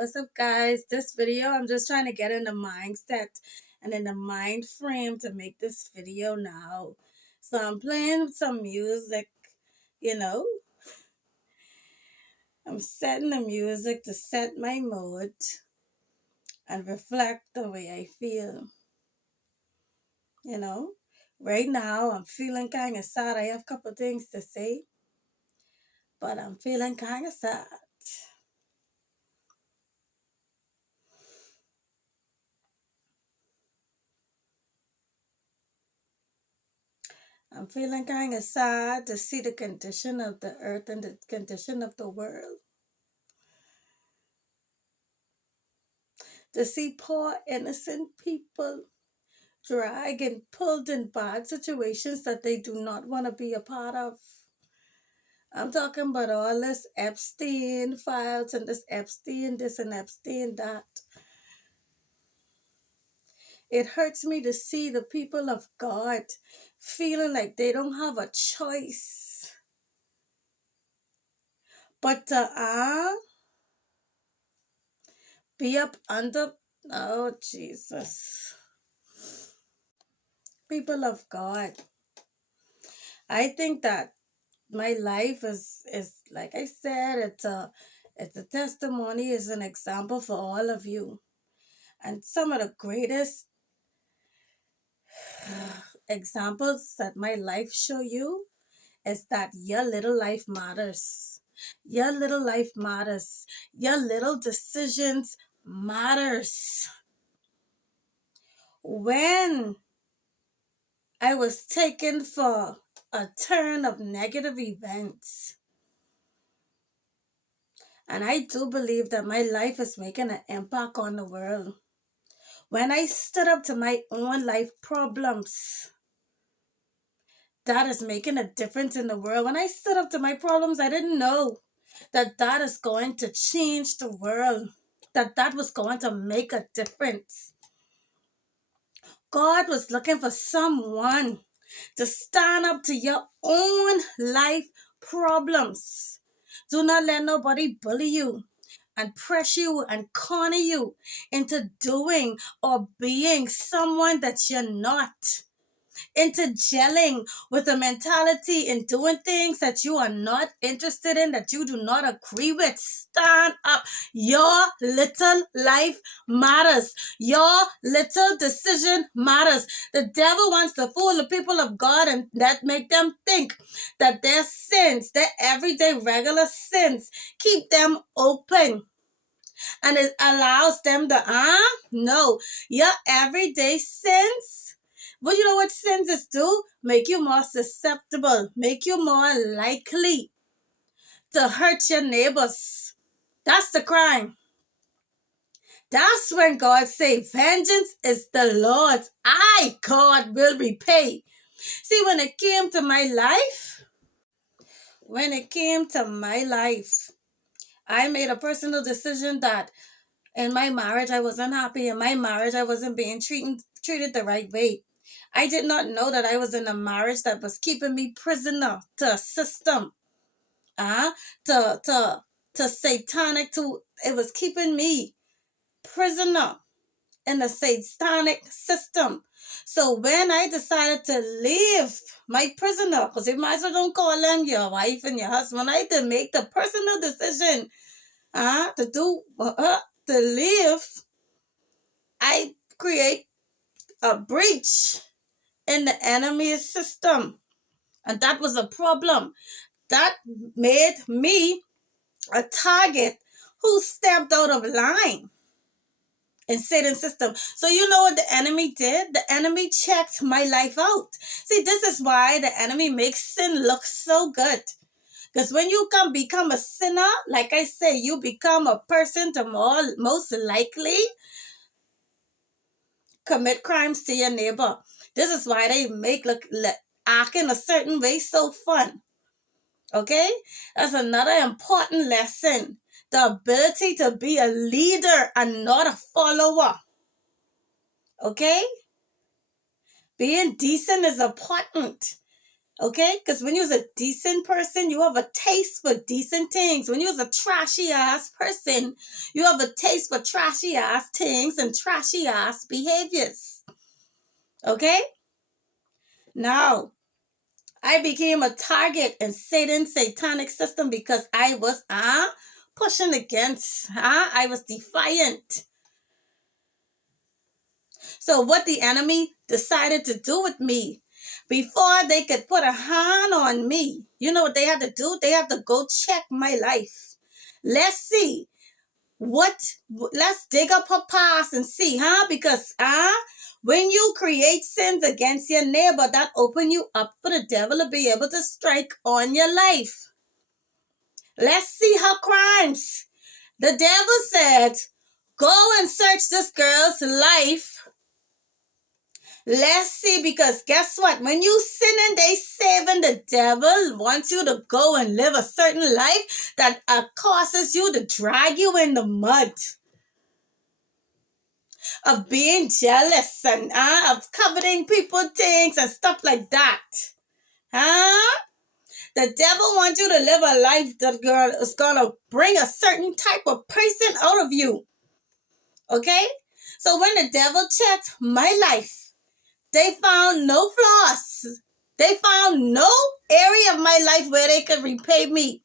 What's up, guys? This video, I'm just trying to get in the mindset and in the mind frame to make this video now. So I'm playing some music, you know. I'm setting the music to set my mood and reflect the way I feel, you know. Right now, I'm feeling kind of sad. I have a couple things to say, but I'm feeling kind of sad. I'm feeling kind of sad to see the condition of the earth and the condition of the world. To see poor innocent people dragged and pulled in bad situations that they do not want to be a part of. I'm talking about all this Epstein files and this Epstein this and Epstein that. It hurts me to see the people of God feeling like they don't have a choice but to be up under. Oh, Jesus. People of God, I think that my life is like I said, it's a testimony, is an example for all of you. And some of the greatest examples that my life show you is that your little life matters. Your little life matters. Your little decisions matters. When I was taken for a turn of negative events, and I do believe that my life is making an impact on the world. When I stood up to my own life problems, that is making a difference in the world. When I stood up to my problems, I didn't know that that is going to change the world, that that was going to make a difference. God was looking for someone to stand up to your own life problems. Do not let nobody bully you and pressure you and corner you into doing or being someone that you're not, into gelling with a mentality and doing things that you are not interested in, that you do not agree with. Stand up. Your little life matters. Your little decision matters. The devil wants to fool the people of God and that make them think that their sins, their everyday regular sins, keep them open. And it allows them to, no, your everyday sins. But you know what sins is do? Make you more susceptible, make you more likely to hurt your neighbors. That's the crime. That's when God say, vengeance is the Lord's. I, God, will repay. See, when it came to my life, I made a personal decision that in my marriage, I wasn't happy. In my marriage, I wasn't being treated the right way. I did not know that I was in a marriage that was keeping me prisoner to a system. Uh, to to satanic to it was keeping me prisoner in the satanic system. So when I decided to leave my prisoner, because you might as well don't call them your wife and your husband, I had to make the personal decision to leave. I create a breach in the enemy's system. And that was a problem. That made me a target who stepped out of line in Satan's system. So you know what the enemy did? The enemy checked my life out. See, this is why the enemy makes sin look so good. Because when you can become a sinner, like I say, you become a person to most likely commit crimes to your neighbor. This is why they make acting a certain way so fun. Okay? That's another important lesson. The ability to be a leader and not a follower. Okay? Being decent is important. Okay? Because when you're a decent person, you have a taste for decent things. When you're a trashy ass person, you have a taste for trashy ass things and trashy ass behaviors. Okay? Now, I became a target in Satan's satanic system because I was pushing against. I was defiant. So what the enemy decided to do with me, before they could put a hand on me, you know what they had to do? They had to go check my life. Let's see let's dig up her past and see, because when you create sins against your neighbor, that open you up for the devil to be able to strike on your life. Let's see her crimes. The devil said, go and search this girl's life. Let's see, because guess what? When you sinning, they saving, the devil wants you to go and live a certain life that causes you to drag you in the mud of being jealous and of coveting people things and stuff like that. The devil wants you to live a life that girl is gonna bring a certain type of person out of you. Okay? So when the devil checked my life, they found no flaws. They found no area of my life where they could repay me.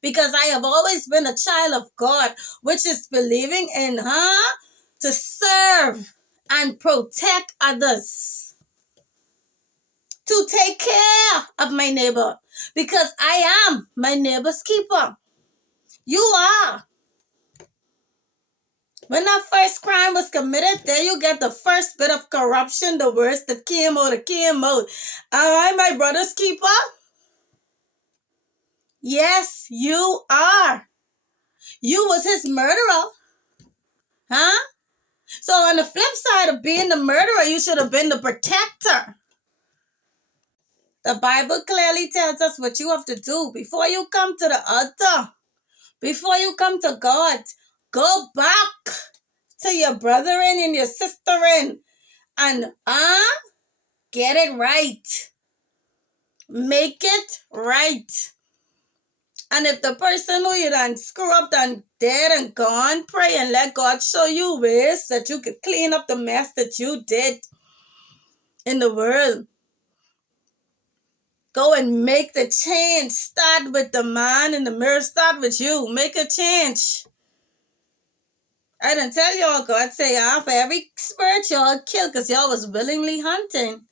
Because I have always been a child of God, which is believing in to serve and protect others. To take care of my neighbor. Because I am my neighbor's keeper. You are. When that first crime was committed, there you get the first bit of corruption, the worst that came out. Am I my brother's keeper? Yes, you are. You was his murderer. So on the flip side of being the murderer, you should have been the protector. The Bible clearly tells us what you have to do before you come to the altar. Before you come to God, go back to your brethren and your sisterin and get it right. Make it right. And if the person who you done screw up done dead and gone, pray and let God show you ways that you could clean up the mess that you did in the world. Go and make the change. Start with the man in the mirror. Start with you. Make a change. I didn't tell y'all, God say, for every spirit y'all killed, because y'all was willingly hunting.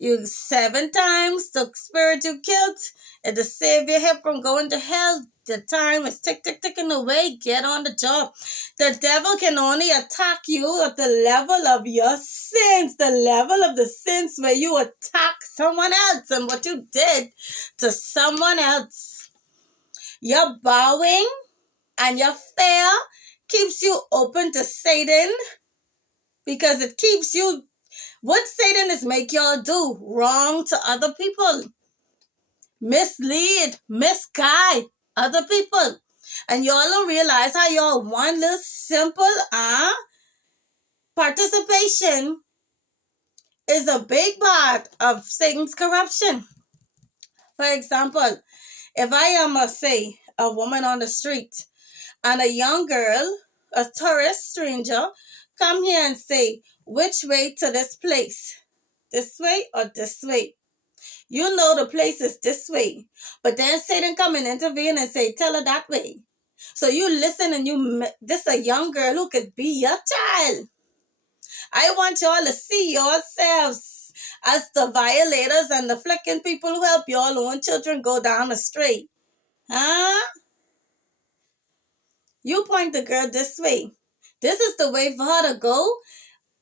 You 7 times the spirit you killed, and to save your head from going to hell, the time is ticking away. Get on the job. The devil can only attack you at the level of your sins, the level of the sins where you attack someone else and what you did to someone else. Your bowing and your fear keeps you open to Satan, because it keeps you. What Satan is make y'all do wrong to other people. Mislead, misguide other people. And y'all don't realize how y'all one little simple participation is a big part of Satan's corruption. For example, if I am a woman on the street and a young girl, a tourist stranger, come here and say, which way to this place? This way or this way? You know the place is this way. But then Satan come and intervene and say, tell her that way. So you listen and this a young girl who could be your child. I want y'all to see yourselves as the violators and the flicking people who help y'all own children go down the street. You point the girl this way. This is the way for her to go.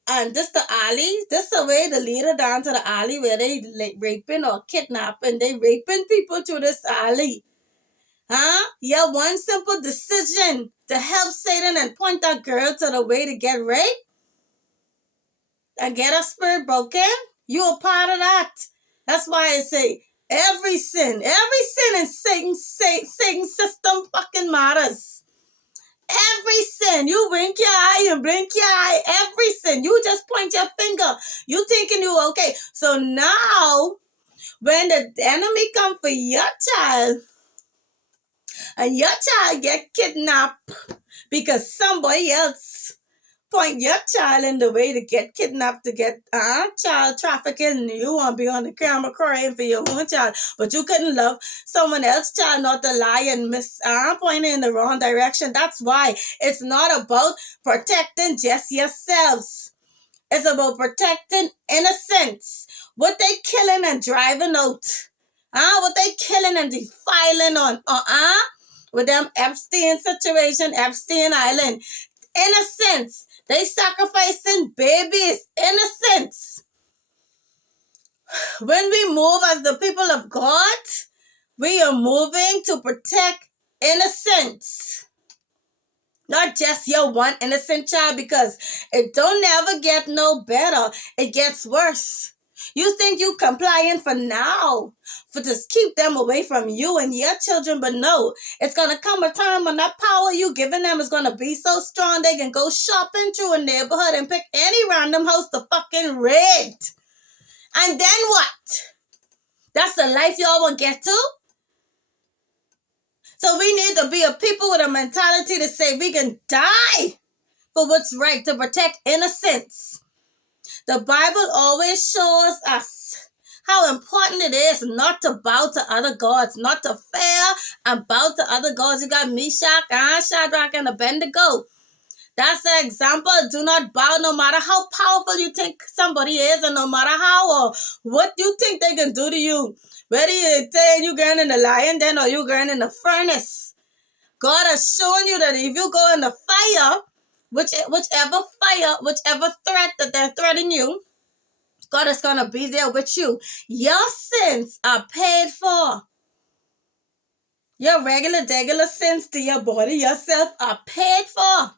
And this the alley. This the way to lead her down to the alley where they raping or kidnapping. They raping people through this alley. Yeah, one simple decision to help Satan and point that girl to the way to get raped and get her spirit broken. You a part of that. That's why I say every sin in Satan's system fucking matters. Every sin. You wink your eye and blink your eye. Every sin. You just point your finger. You thinking you okay. So now When the enemy come for your child and your child get kidnapped because somebody else point your child in the way to get kidnapped, to get child trafficking, you want to be on the camera crying for your own child, but you couldn't love someone else's child, not to lie and miss pointing in the wrong direction. That's why it's not about protecting just yourselves. It's about protecting innocence. What they killing and driving out. What they killing and defiling on. With them Epstein situation, Epstein Island. Innocence. They sacrificing babies. Innocence. When we move as the people of God, we are moving to protect innocence. Not just your one innocent child, because it don't never get no better. It gets worse. You think you complying for now, for just keep them away from you and your children, but no, it's gonna come a time when that power you giving them is gonna be so strong they can go shopping through a neighborhood and pick any random house to fucking raid. And then what? That's the life y'all want to get to? So we need to be a people with a mentality to say we can die for what's right, to protect innocence. The Bible always shows us how important it is not to bow to other gods, not to fear and bow to other gods. You got Meshach, Shadrach, and Abednego. That's the example. Do not bow no matter how powerful you think somebody is, and no matter how or what you think they can do to you. Whether you say you going in the lion den or you going in the furnace. God has shown you that if you go in the fire, whichever fire, whichever threat that they're threatening you, God is going to be there with you. Your sins are paid for. Your regular sins to your body, yourself, are paid for.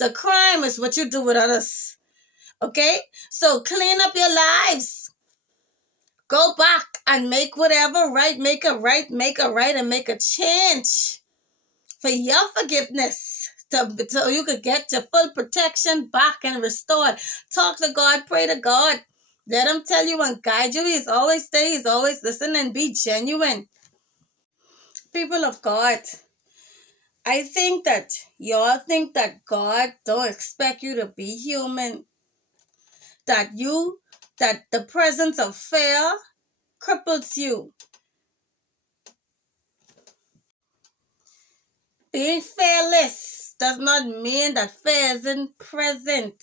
The crime is what you do with others. Okay? So clean up your lives. Go back and make whatever right. Make a right, and make a change for your forgiveness. So you could get your full protection back and restored. Talk to God, pray to God. Let him tell you and guide you. He's always there. He's always listening, and be genuine. People of God, I think that y'all think that God don't expect you to be human. That the presence of fear cripples you. Being fearless does not mean that fear isn't present.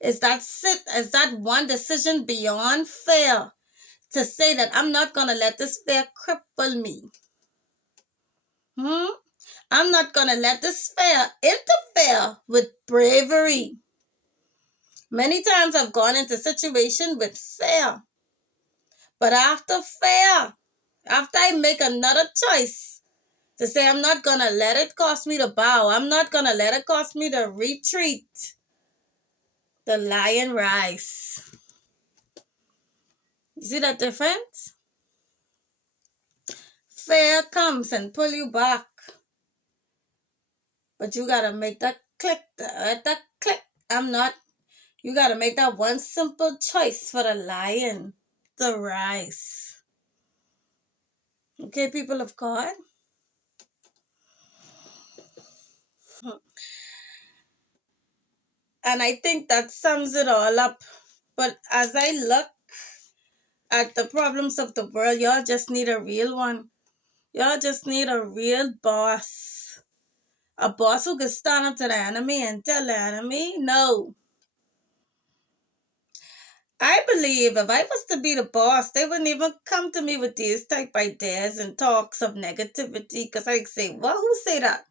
Is that one decision beyond fear to say that I'm not going to let this fear cripple me? I'm not going to let this fear interfere with bravery. Many times I've gone into situations with fear. But after fear, after I make another choice to say I'm not going to let it cost me to bow, I'm not going to let it cost me to retreat, the lion rise. You see that difference? Fear comes and pull you back. But you got to make that click, that click. You got to make that one simple choice for the lion to rise. Okay, people of God? And I think that sums it all up. But as I look at the problems of the world, y'all just need a real one. Y'all just need a real boss. A boss who can stand up to the enemy and tell the enemy, no. I believe if I was to be the boss, they wouldn't even come to me with these type ideas and talks of negativity. Because I'd say, well, who say that?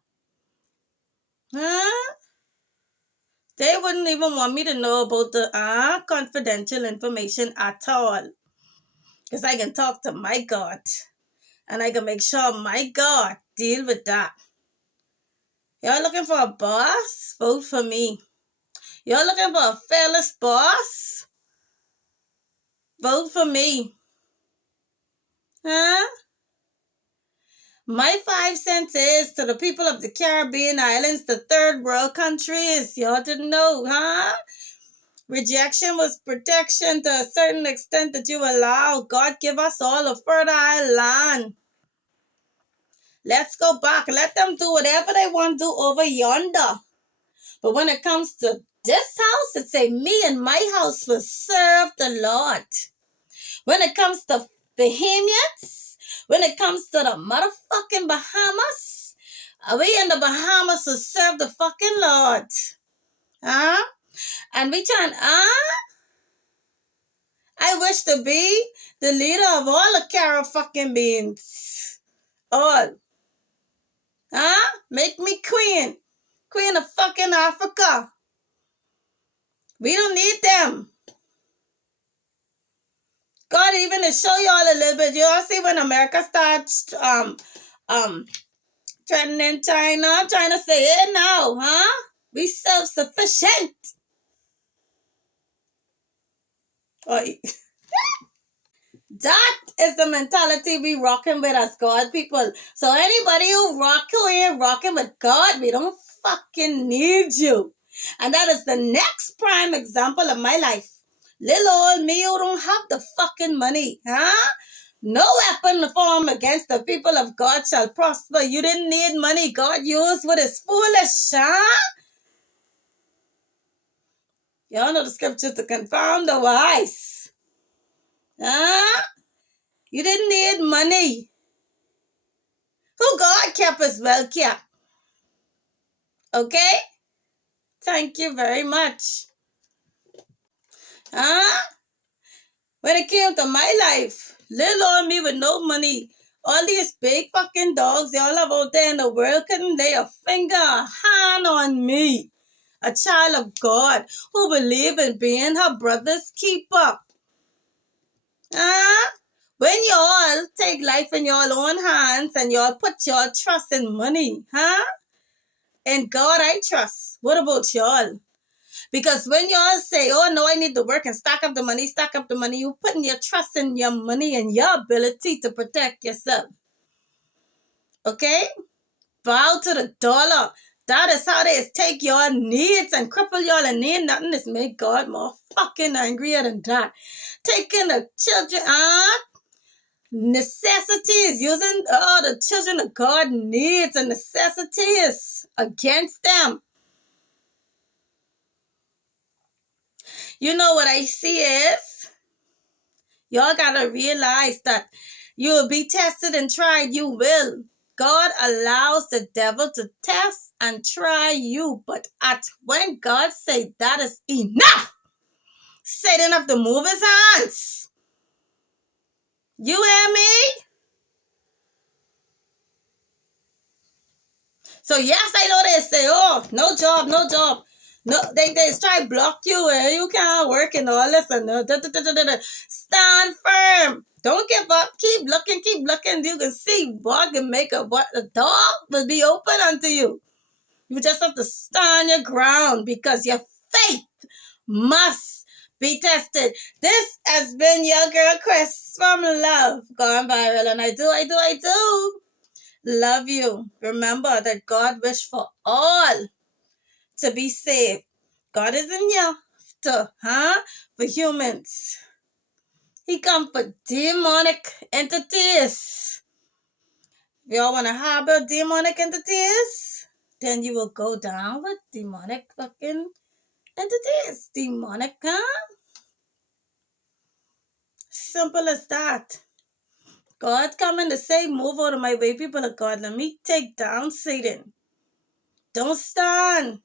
Huh? They wouldn't even want me to know about the confidential information at all. Because I can talk to my God. And I can make sure my God deal with that. Y'all looking for a boss? Vote for me. Y'all looking for a fearless boss? Vote for me. Huh? My 5 cents is to the people of the Caribbean islands, the third world countries. Y'all didn't know, huh? Rejection was protection to a certain extent that you allow. God give us all a fertile land. Let's go back. Let them do whatever they want to do over yonder. But when it comes to this house, it say me and my house will serve the Lord. When it comes to Bahamians, when it comes to the motherfucking Bahamas, we in the Bahamas will serve the fucking Lord. Huh? And we trying, I wish to be the leader of all the Carol fucking beans. All. Huh? Make me queen. Queen of fucking Africa. We don't need them. God, even to show y'all a little bit, you all see when America starts threatening China, China say, hey now, huh? We self-sufficient. That is the mentality we rocking with as God people. So anybody who ain't rocking with God, we don't fucking need you. And that is the next prime example of my life. Little old me who don't have the fucking money, huh? No weapon formed against the people of God shall prosper. You didn't need money. God used what is foolish, huh? Y'all know the scriptures to confound the wise. Huh? You didn't need money. Who God kept is well kept. Okay? Thank you very much. Huh? When it came to my life, little old me with no money, all these big fucking dogs, they all out there in the world couldn't lay a finger, a hand on me. A child of God who believe in being her brother's keeper. Huh? When y'all take life in your own hands and y'all put your trust in money, huh? In God I trust. What about y'all? Because when y'all say, oh no, I need to work and stack up the money, you putting your trust in your money and your ability to protect yourself. Okay? Bow to the dollar. That is how they take your needs and cripple y'all and need nothing is make God more fucking angrier than that. Taking the children, necessities, using the children of God needs and necessities against them. You know what I see is, y'all gotta realize that you will be tested and tried. You will. God allows the devil to test and try you, but when God say that is enough, Satan have to move his hands. You hear me? So yes, I know they say, oh, no job. No, they try to block you and you can't work and all this and stand firm. Don't give up. Keep looking. You can see what can make what the door will be open unto you. You just have to stand your ground because your faith must be tested. This has been your girl Chris from Love Gone Viral, and I do love you. Remember that God wished for all to be saved. God isn't here for humans. He come for demonic entities. If y'all want to harbor demonic entities, then you will go down with demonic fucking entities. Demonic, huh? Simple as that. God coming to say, move out of my way, people of God. Let me take down Satan. Don't stand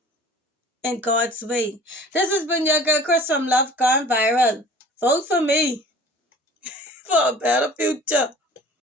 in God's way. This has been your girl Chris from Love Gone Viral. Vote for me for a better future.